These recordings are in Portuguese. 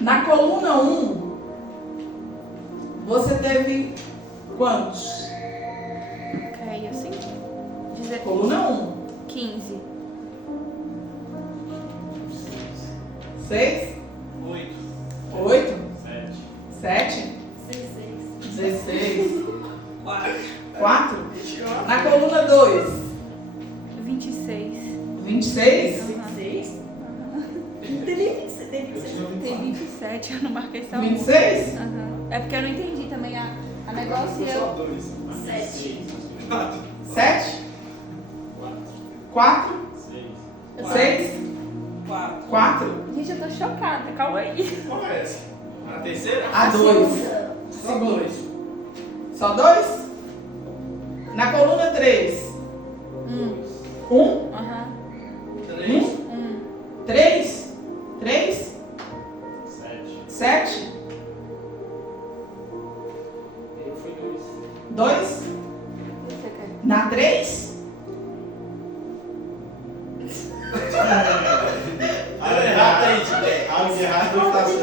Na coluna 1, você teve quantos? Ok, assim. Coluna 1. 15. 6? 8. 8? 7. 7? 16. 16. 4. 4? Na coluna 2, 26. 26? 16? Não teve 26. Tem 27, eu não marquei só um. 26? Aham. É porque eu não entendi também a negócio e eu... 7. 7? 4? 6? 4? Gente, eu tô chocada, calma aí. Qual é essa? A terceira? A 2. Segunda. Só 2? Na coluna 3, 1? Aham. 3. 3? 3? 7. 7? Eu fui 2. 2? Você quer? Na 3? Algo de errado não está certo.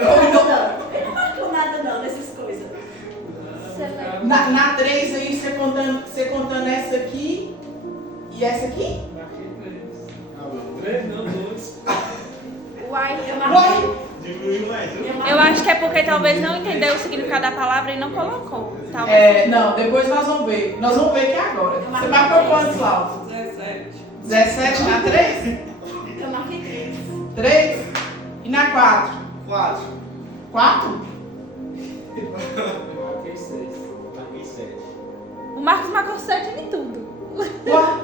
Eu não marco nada não nessas coisas. Você lembra? Na 3 aí, você contando essa aqui e essa aqui? Marquei 3. 3 não, 2. Uai. Eu Uai! marquei. Diminuiu mais um. Eu acho que é porque talvez não entendeu o significado da palavra e não colocou. Talvez. Não, depois nós vamos ver. Nós vamos ver aqui agora. Você marcou quantos, Laura? 17. 17 na 3? Eu marquei 3. 3? E na 4? 4. 4? Marquei 6. Marquei 7. O Marcos marcou 7 em tudo. Ué?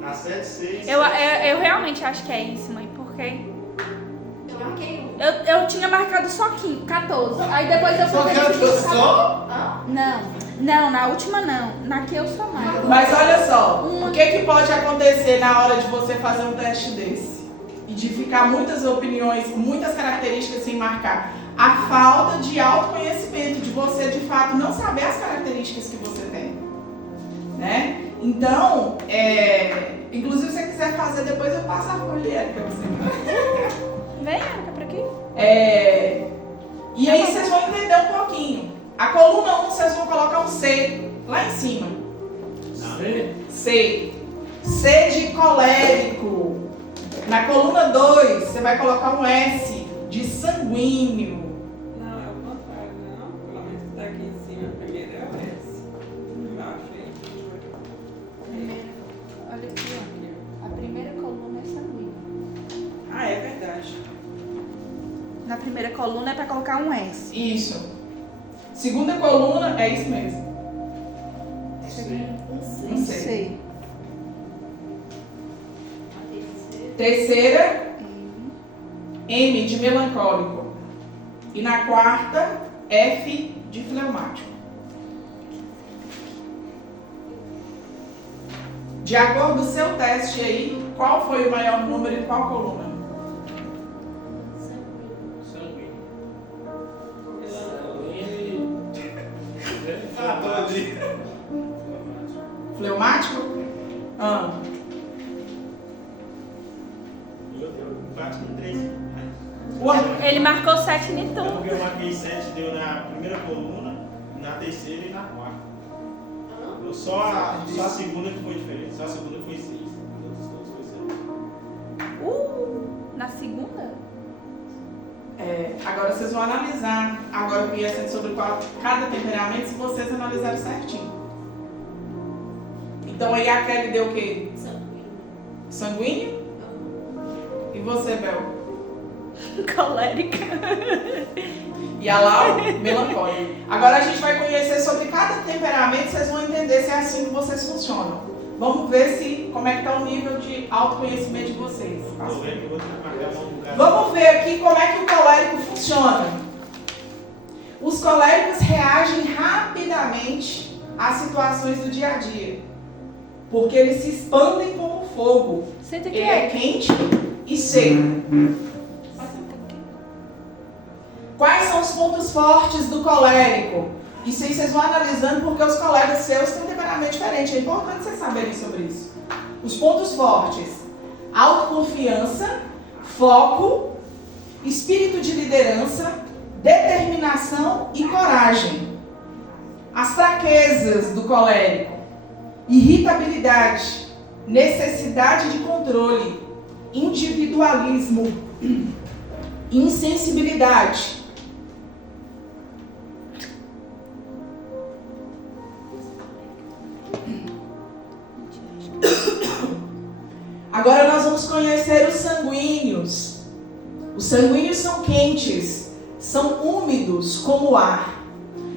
Na 7, 6. Eu realmente acho que é isso, mãe, porque Eu marquei 1. eu tinha marcado só 14. Aí depois eu Só fui cantou só? Ah, Não, na última não. Na que eu sou mais. Mas olha só, o que pode acontecer na hora de você fazer um teste desse? E de ficar muitas opiniões, muitas características sem marcar. A falta de autoconhecimento, de você de fato não saber as características que você tem. Né? Então, inclusive se você quiser fazer, depois eu passo a folha para você. Vem, Erika, pra aqui. E aí vocês vão entender um pouquinho. A coluna 1 vocês vão colocar um C lá em cima. C. C de colérico. Na coluna 2 você vai colocar um S de sanguíneo. Não, é o contrário, não. Pelo menos que tá aqui em cima, primeiro é o S. Embaixo aí. Olha aqui, ó. A primeira coluna é sanguíneo. Ah, é verdade. Na primeira coluna é pra colocar um S. Isso. Segunda coluna é isso mesmo. um Um C. C. Marquei Terceira, M de melancólico. E na quarta, F de fleumático. De acordo com o seu teste aí, qual foi o maior número em qual coluna? Sanguíneo. Fleumático? Eu 3. Ué, Ele marcou 7 em tudo. Porque eu marquei 7, deu na primeira coluna, na terceira e na quarta. Só a segunda que foi diferente. Só a segunda foi 6. Os outros todos foi 7. Na segunda? agora vocês vão analisar, agora conhecendo sobre cada temperamento, se vocês analisarem certinho. Então aí a Kelly deu o quê? Sanguíneo? E você, Bel? Colérica. E a Laura, melancólica. Agora a gente vai conhecer sobre cada temperamento, vocês vão entender se é assim que vocês funcionam. Vamos ver como é que está o nível de autoconhecimento de vocês. Tô vendo que eu vou ter que marcar a mão do cara. Vamos ver aqui como é que o colérico funciona. Os coléricos reagem rapidamente às situações do dia a dia, porque eles se expandem como fogo. Senta aqui, Ele é Erika. quente e seco. Quais são os pontos fortes do colérico? Isso aí vocês vão analisando porque os colegas seus têm um temperamento diferente. É importante vocês saberem sobre isso. Os pontos fortes: autoconfiança, foco espírito de liderança, determinação e coragem. As fraquezas do colérico: irritabilidade, necessidade de controle, individualismo, insensibilidade. Agora nós vamos conhecer os sanguíneos. Os sanguíneos são quentes, são úmidos como o ar,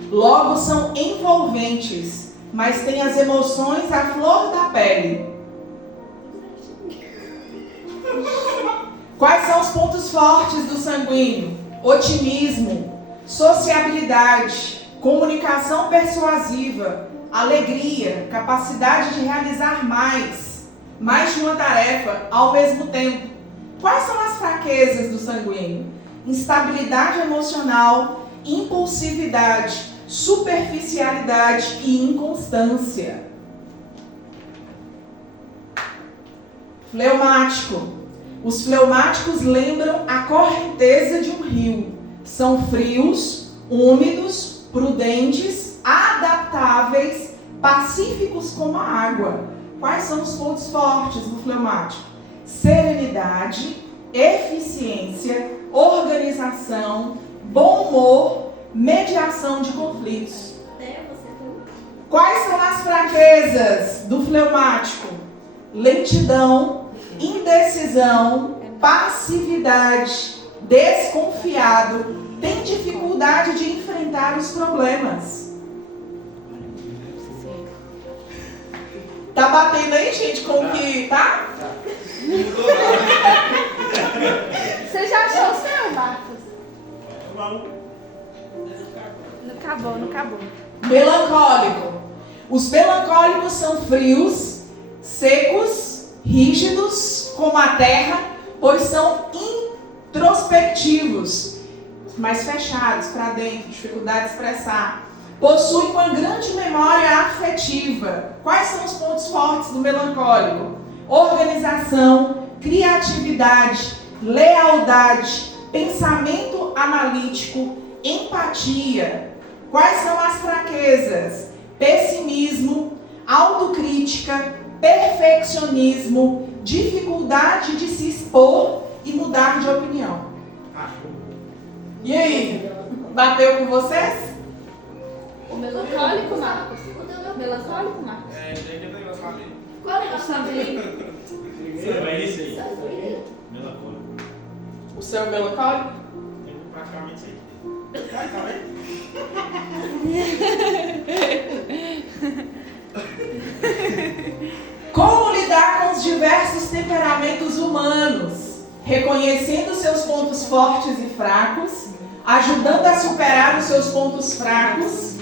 logo são envolventes, mas têm as emoções à flor da pele. Quais são os pontos fortes do sanguíneo? Otimismo, sociabilidade, comunicação persuasiva, alegria, capacidade de realizar mais de uma tarefa ao mesmo tempo. Quais são as fraquezas do sanguíneo? Instabilidade emocional, impulsividade, superficialidade e inconstância. Fleumático. Os fleumáticos lembram a correnteza de um rio. São frios, úmidos, prudentes, adaptáveis, pacíficos como a água. Quais são os pontos fortes do fleumático? Serenidade, eficiência, organização, bom humor, mediação de conflitos. Quais são as fraquezas do fleumático? Lentidão, indecisão, passividade, desconfiado, tem dificuldade de enfrentar os problemas. Tá batendo aí, gente, com que, tá? Você já achou o seu, Marcos? Não acabou. Melancólico. Os melancólicos são frios, secos, rígidos como a terra, pois são introspectivos, mais fechados para dentro, dificuldade de expressar. Possuem uma grande memória afetiva. Quais são os pontos fortes do melancólico? Organização, criatividade, lealdade, pensamento analítico, empatia. Quais são as fraquezas? Pessimismo, autocrítica, perfeccionismo, dificuldade de se expor e mudar de opinião. E aí? Bateu com vocês? O melancólico, Marcos. Melancólico, Marcos. Qual é o negócio da briga? É isso aí. Melancólico. O seu é melancólico? Tem praticamente isso aí. Tá vendo? Como lidar com os diversos temperamentos humanos, reconhecendo seus pontos fortes e fracos, ajudando a superar os seus pontos fracos,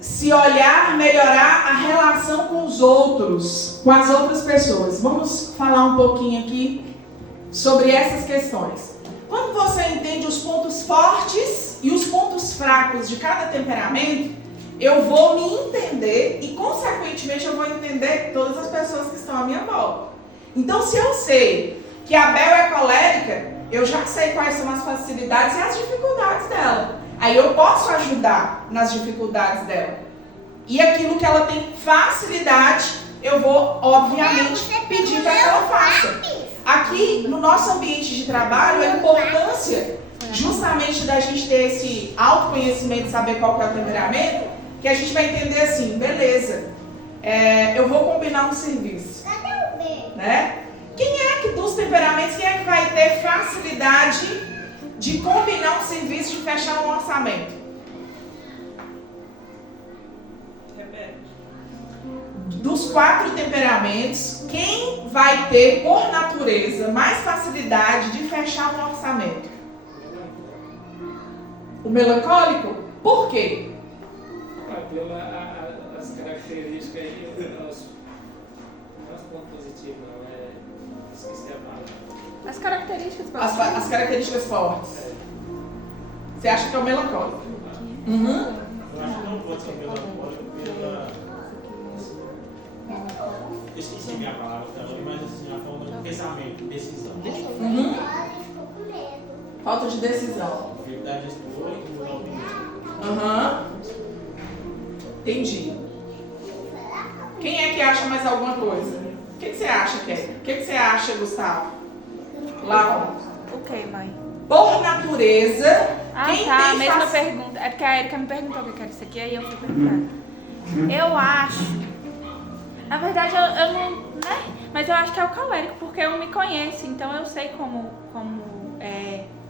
se olhar, melhorar a relação com os outros, com as outras pessoas. Vamos falar um pouquinho aqui sobre essas questões. Quando você entende os pontos fortes e os pontos fracos de cada temperamento, eu vou me entender e, consequentemente, eu vou entender todas as pessoas que estão à minha volta. Então, se eu sei que a Bel é colérica, eu já sei quais são as facilidades e as dificuldades dela. Aí eu posso ajudar nas dificuldades dela. E aquilo que ela tem facilidade, eu vou, obviamente, pedir para que ela faça. Aqui, no nosso ambiente de trabalho, a importância justamente da gente ter esse autoconhecimento, saber qual que é o temperamento, que a gente vai entender assim, beleza, eu vou combinar um serviço, né? Quem é que dos temperamentos, quem é que vai ter facilidade de combinar um serviço, de fechar um orçamento? Repete. Dos 4 temperamentos, quem vai ter, por natureza, mais facilidade de fechar um orçamento? O melancólico? Por quê? As características aí, os pontos positivos, esqueci a palavra. As características As características fortes. Você acha que é o melancólico? Uhum. Eu acho que não pode ser melancólico pela... seguir a palavra também, mas assim, a forma de pensamento, decisão. Uhum. Falta de decisão. Dificuldade de expor e mudar a opinião. Aham. Entendi. Quem é que acha mais alguma coisa? O que você acha, Kelly? O que você acha, Gustavo? Lau. O que, mãe? Por natureza, Ah, quem tá, a tem mesma pergunta. É porque a Erika me perguntou o que era isso aqui, aí eu fui perguntar. Eu acho. Na verdade, eu não. Né? Mas eu acho que é o colérico, porque eu me conheço, então eu sei como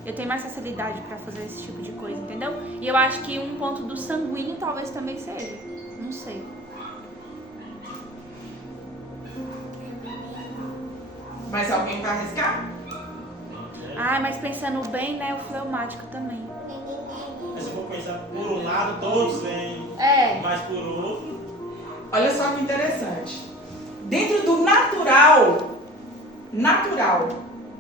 eu tenho mais facilidade pra fazer esse tipo de coisa, entendeu? E eu acho que um ponto do sanguíneo talvez também seja. Não sei. Mas alguém vai arriscar? Ah, mas pensando bem, né? O fleumático também. Mas se for pensar por um lado, todos têm, mas por outro. Olha só que interessante. Dentro do natural,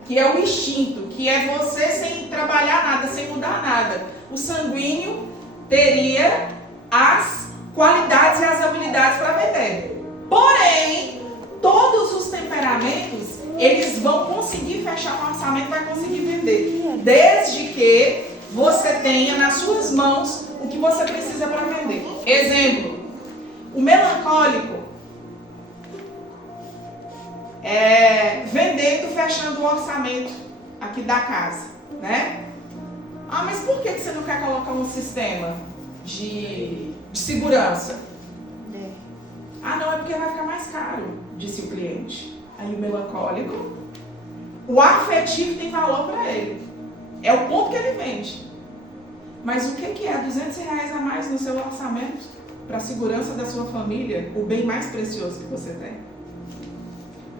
que é o instinto, que é você sem trabalhar nada, sem mudar nada, o sanguíneo teria as qualidades e as habilidades para vender. Porém, todos os temperamentos, eles vão conseguir fechar um orçamento, vai conseguir vender. Desde que você tenha nas suas mãos o que você precisa para vender. Exemplo, o melancólico vendendo, fechando o orçamento aqui da casa, né? Ah, mas por que você não quer colocar um sistema de segurança? Ah, não, é porque vai ficar mais caro, disse o cliente. Aí o melancólico, o afetivo tem valor para ele. É o ponto que ele vende. Mas o que é R$200 a mais no seu orçamento para a segurança da sua família, o bem mais precioso que você tem?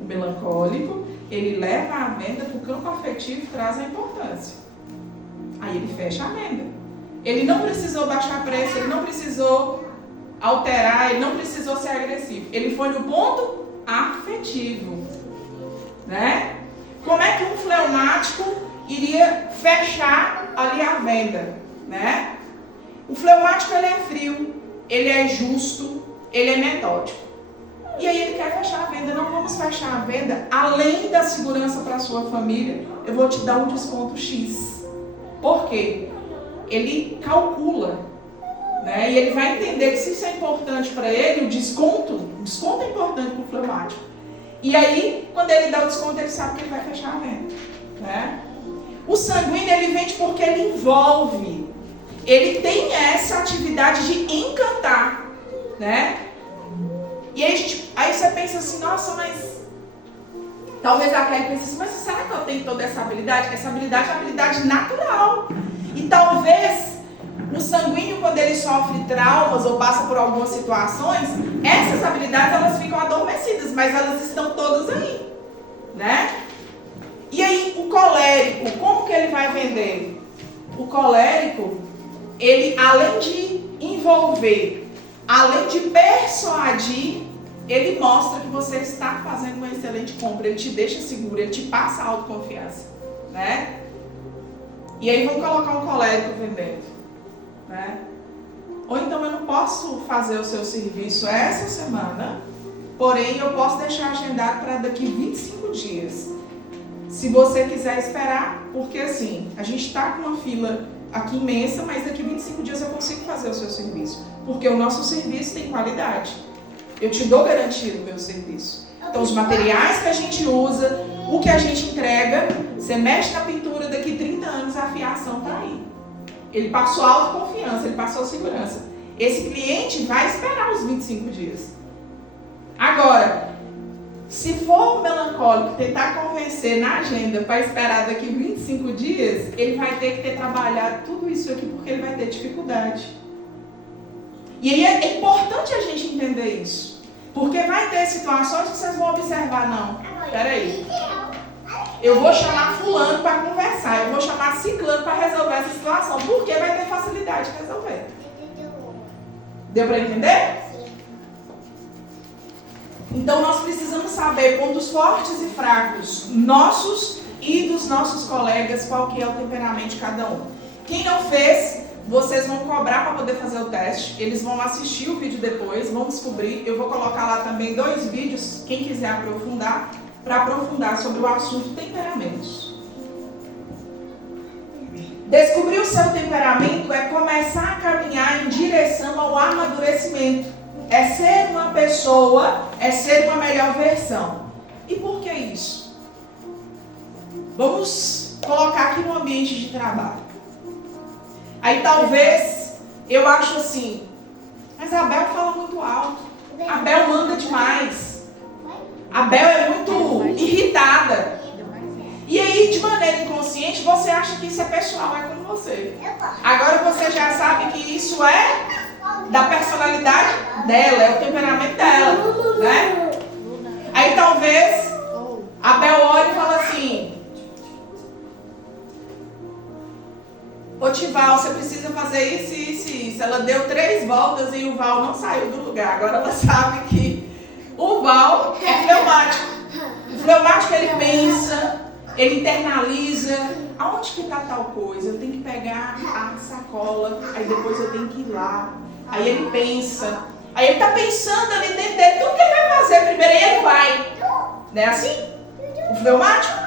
O melancólico, ele leva a venda para o campo afetivo e traz a importância. Aí ele fecha a venda. Ele não precisou baixar preço, ele não precisou alterar, ele não precisou ser agressivo. Ele foi no ponto afetivo, né? Como é que um fleumático iria fechar ali a venda, né? O fleumático, ele é frio, ele é justo, ele é metódico. E aí ele quer fechar a venda. Não vamos fechar a venda, além da segurança para a sua família, eu vou te dar um desconto X. Por quê? Ele calcula, né? E ele vai entender que se isso é importante para ele, o desconto é importante para o fleumático. E aí, quando ele dá o desconto, ele sabe que ele vai fechar a venda, né? O sanguíneo, ele vende porque ele envolve. Ele tem essa atividade de encantar, né? E aí você pensa assim, nossa, mas... Talvez a Kelly pense assim, mas será que eu tenho toda essa habilidade? Essa habilidade é uma habilidade natural. E talvez o sanguíneo, quando ele sofre traumas ou passa por algumas situações, essas habilidades elas ficam adormecidas, mas elas estão todas aí, né? E aí o colérico, como que ele vai vender? O colérico, ele além de envolver, além de persuadir, ele mostra que você está fazendo uma excelente compra, ele te deixa seguro, ele te passa a autoconfiança, né? E aí vamos colocar um colérico vendendo, né? Ou então eu não posso fazer o seu serviço essa semana, porém eu posso deixar agendado para daqui 25 dias. Se você quiser esperar, porque assim, a gente está com uma fila aqui imensa, mas daqui 25 dias eu consigo fazer o seu serviço, porque o nosso serviço tem qualidade. Eu te dou garantia do meu serviço. Então, os materiais que a gente usa, o que a gente entrega, você mexe na pintura, daqui 30 anos a fiação está aí. Ele passou autoconfiança, ele passou segurança. Esse cliente vai esperar os 25 dias. Agora, se for o melancólico tentar convencer na agenda para esperar daqui 25 dias, ele vai ter que ter trabalhado tudo isso aqui porque ele vai ter dificuldade. E aí é importante a gente entender isso. Porque vai ter situações que vocês vão observar, não, peraí, eu vou chamar fulano para conversar, eu vou chamar ciclano para resolver essa situação, porque vai ter facilidade de resolver. Deu para entender? Então nós precisamos saber pontos fortes e fracos nossos e dos nossos colegas, qual que é o temperamento de cada um. Quem não fez, vocês vão cobrar para poder fazer o teste. Eles vão assistir o vídeo depois, vão descobrir. Eu vou colocar lá também 2 vídeos, quem quiser aprofundar, para aprofundar sobre o assunto temperamentos. Descobrir o seu temperamento é começar a caminhar em direção ao amadurecimento. É ser uma pessoa, é ser uma melhor versão. E por que isso? Vamos colocar aqui no ambiente de trabalho. Aí talvez eu acho assim, mas a Bel fala muito alto. A Bel manda demais. A Bel é muito irritada. E aí, de maneira inconsciente, você acha que isso é pessoal, é com você. Agora você já sabe que isso é da personalidade dela, é o temperamento dela, né? Aí talvez a Bel olha e fala assim: ô Tival, você precisa fazer isso, isso e isso. Ela deu 3 voltas e o Val não saiu do lugar. Agora ela sabe que o Val é fleumático. O fleumático, ele pensa, ele internaliza. Aonde que está tal coisa? Eu tenho que pegar a sacola, aí depois eu tenho que ir lá. Aí ele pensa. Aí ele está pensando ali dentro dele tudo que ele vai fazer primeiro, aí ele vai. Não é assim? O fleumático?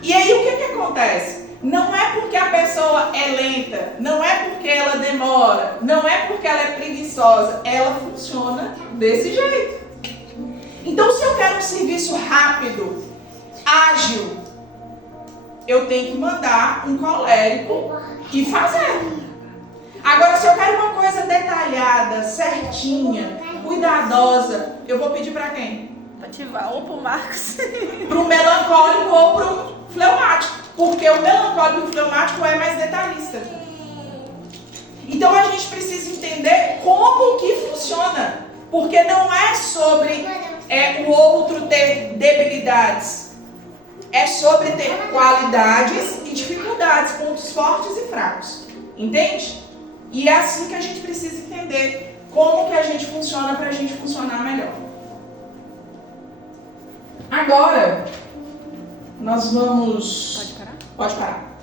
E aí o que acontece? Não é porque a pessoa é lenta, não é porque ela demora, não é porque ela é preguiçosa, ela funciona desse jeito. Então, se eu quero um serviço rápido, ágil, eu tenho que mandar um colérico e fazer. Agora, se eu quero uma coisa detalhada, certinha, cuidadosa, eu vou pedir para quem? Para Tival ou para o Marcos? Para o melancólico ou para o fleumático. Porque o melancólico e o fleumático é mais detalhista. Então a gente precisa entender como que funciona. Porque não é sobre o outro ter debilidades. É sobre ter qualidades e dificuldades, pontos fortes e fracos. Entende? E é assim que a gente precisa entender como que a gente funciona para a gente funcionar melhor. Agora, nós vamos... Pode parar? Pode parar.